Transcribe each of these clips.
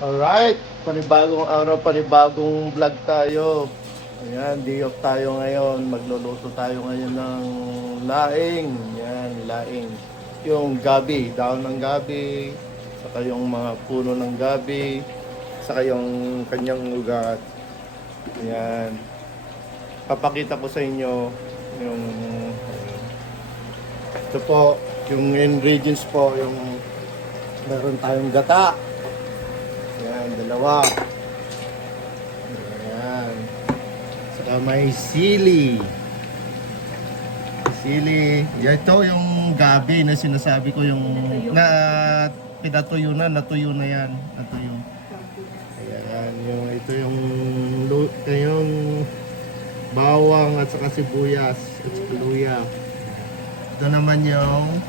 Alright, panibagong araw, panibagong vlog tayo. Ayan, day off tayo ngayon. Magluluto tayo ngayon ng laing. Yan, laing. Yung gabi, dahon ng gabi, saka yung mga puno ng gabi, saka yung kanyang ugat. Ayan. Papakita ko sa inyo yung ito po, yung ingredients po, yung meron tayong gata. Yan, dalawa. Ayan. Saka may sili. Sili. Yan, ito yung gabi na sinasabi ko, yung na pinatuyo na, natuyo na yan. Natuyo. Ayan, ito yung bawang at saka sibuyas at saka luya. Ito naman yung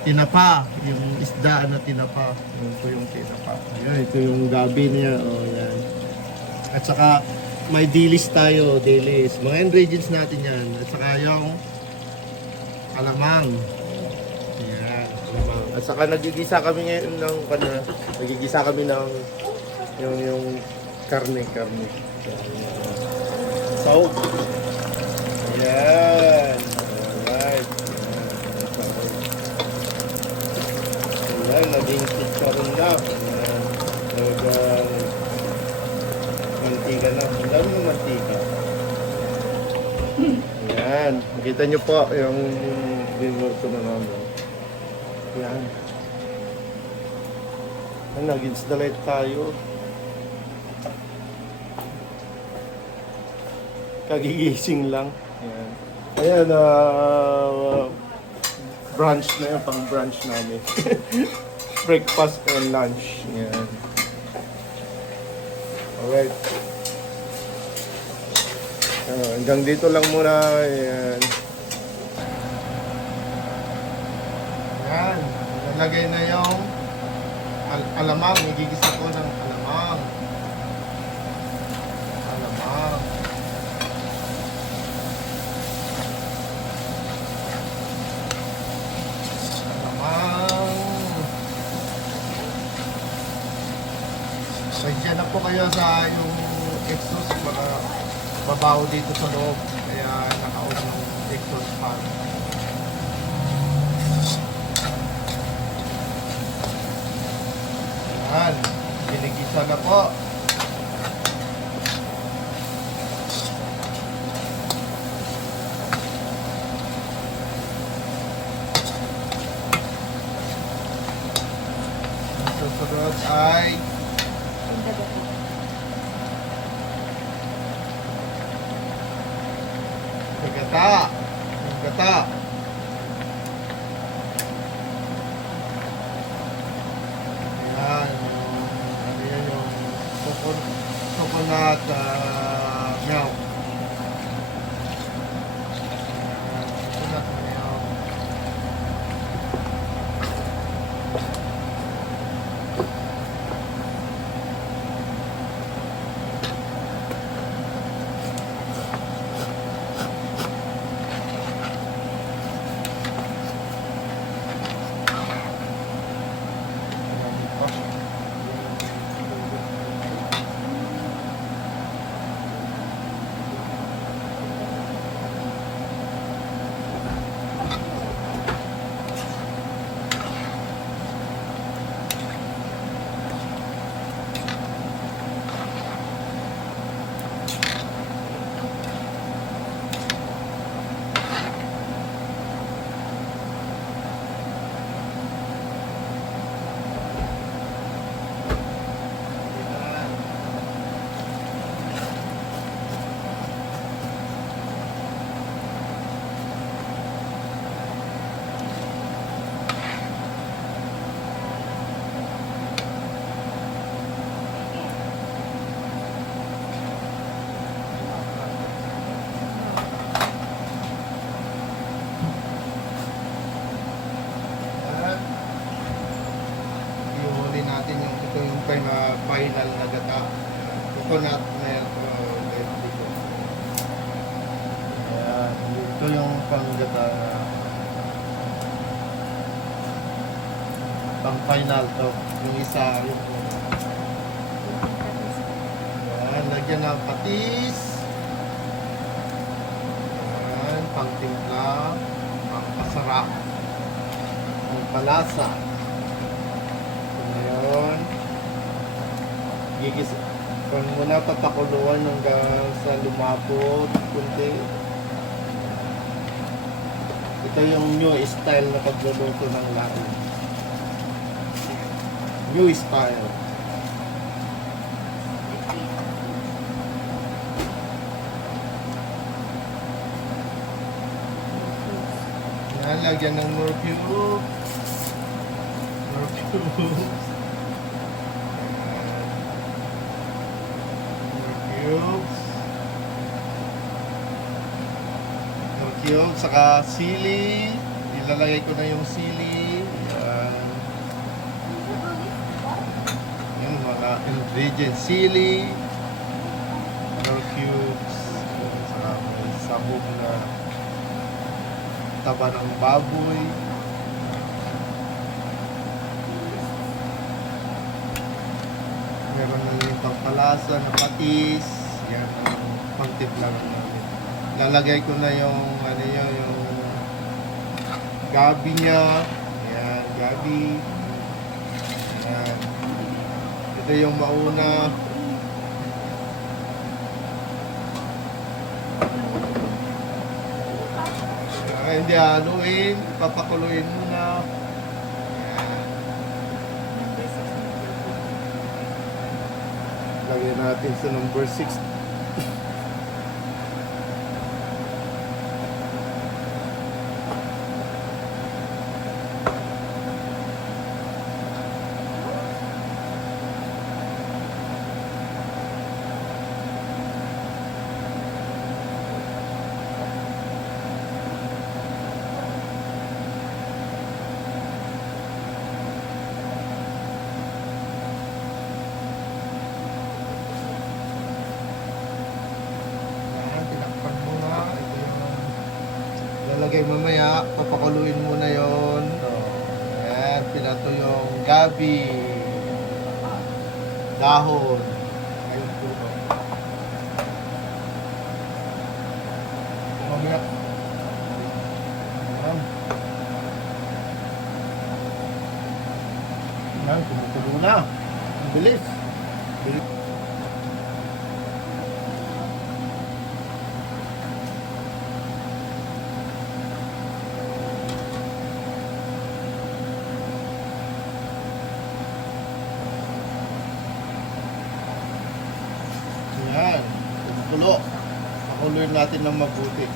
tinapa, yung isda na tinapa. Ito yung tinapa. Ayan, ito yung gabi niya. Oh, yan. At saka may dilis tayo, dilis. Mga ingredients natin yan. At saka yung alamang. Ayan, alamang. At saka nagigisa kami ngayon ng nagigisa kami ng yung karne. Sahog. Ayan. Alright. Ayan, naging chicharon na. Ayan. Talagang mantika na. Ang dami ng mantika. Ayan. Makita nyo po yung binuto na namin. Ayan. Ayan, nag-installate tayo. Kagigising lang. Ayan. Ayan, brunch na yun, pang brunch namin. Breakfast and lunch. Ayan. Alright. Hanggang dito lang muna. Ayan. Ayan. Nalagay na yung alamang. Nagigisa ko ng alamang. Alamang. Pasensya na po kayo sa yung exhaust, baka babaho dito sa loob, kaya naka-on yung exhaust fan. Ayan, binigisa na po. Susunod ay gata. Ayan, yung coconut milk. Coconut milk. Natin yung final na gata, coconut milk dito. Ayan, ito yung panggata na pang final to, yung isa yung Yan, lagyan ng patis. Yan, pangtimpla. Pampasarap. Pampalasa. Ngayon, gigis. Kung muna papakuluan hanggang sa lumapot, kunti. Ito yung new style na pagluluto ng laing. New style. Yan, lagyan ng more cube. More cubes. Cubes. Yung cubes, saka sili. Ilalagay ko na yung sili. Yan. Yung mga ingredients. Sili. More cubes. Saka may sabog na taba ng baboy. Meron na yung pampalasa na patis. Yan ang pangtimpla namin. Lalagay ko na yung ano yun, yung gabi niya. Yan, gabi. Yan. Ito yung mauna. Hindi haluin, papakuluin muna. Lagyan natin sa number 6. Lalagay mamaya, papakuluin muna yon. Ayan, pinato yung gabi, dahon, ayun po. Mamaya. Ayan. Ayan, kumukulo na. Ang bilis. Bilis. Yan, kumukulo. Pakuluin natin ng mabuti.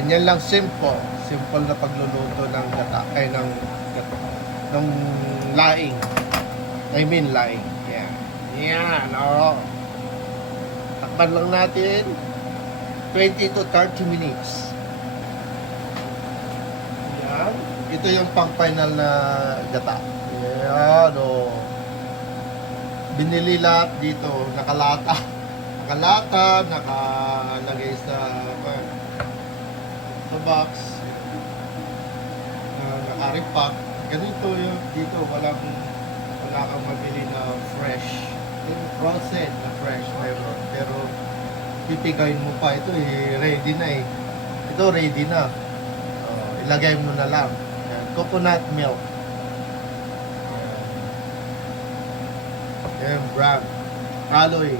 Ganyan lang simple. Simple na pagluluto ng gata, ng laing. I mean laing. Yan. Yan, oo. Takpan lang natin 20 to 30 minutes. Yan. Ito yung pang-final na gata. Yan, oo. Binili lahat dito. Nakalata. Nakalata, nakalagay sa box. Naka-repack. Ganito yung dito. Wala kang mabili na fresh. Yung frozen na fresh meron. Pero pipigayin mo pa ito ready na eh. Ito ready na. Ilagay mo na lang. Yan. Coconut milk. Yan, brand. Aloy.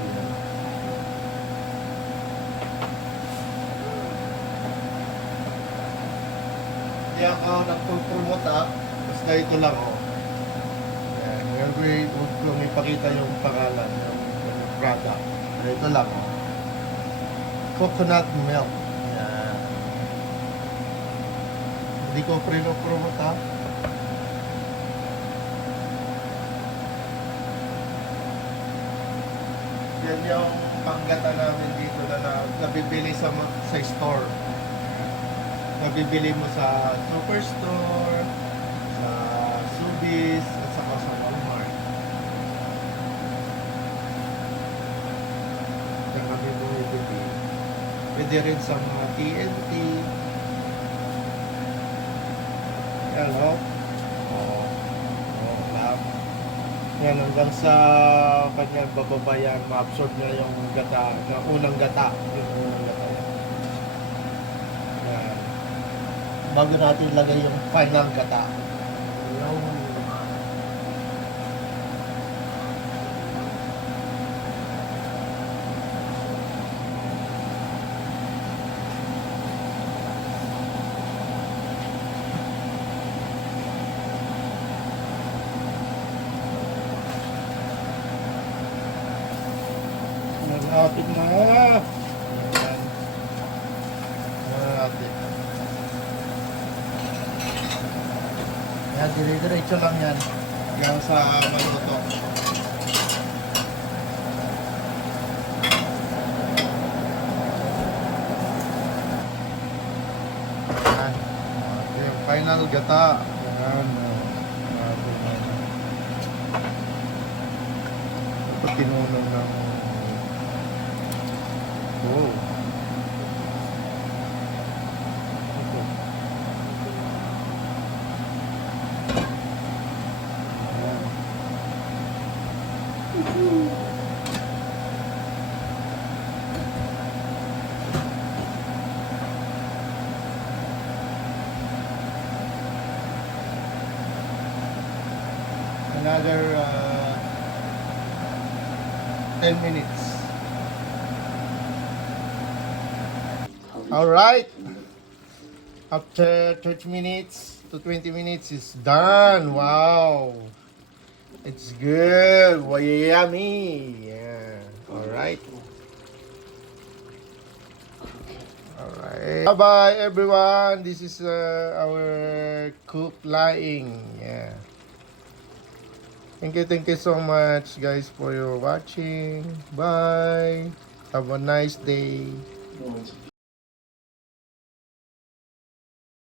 Hindi ako nagpo-promote basta ito lang Yan. Ngayon ko ipakita yung pangalan yung product. Ito lang Coconut milk. Yan. Hindi ko promote Yan yung panggata namin dito na nabibili sa store. Nabibili mo sa superstore, sa Subis, at saka sa Walmart. Yan kami bumibili. Pwede rin sa mga TNT. Yan lab. Yan hanggang sa kanyang bababayan, ma-absorb niya yung gata, yung unang gata. Yan. Bago natin ilagay yung final gata. Yung natin na. Ayan. Natin. Yan, dire-diretso lang yan. Yan sa maluto. Yan. Okay, final gata. Yan. Ito tinunong ng another 10 minutes. All right. After 30 minutes to 20 minutes is done. Wow. It's good. Wow, yummy. Yeah. All right. All right. Bye-bye, everyone. This is our cooked laing. Yeah. Thank you so much, guys, for your watching. Bye. Have a nice day.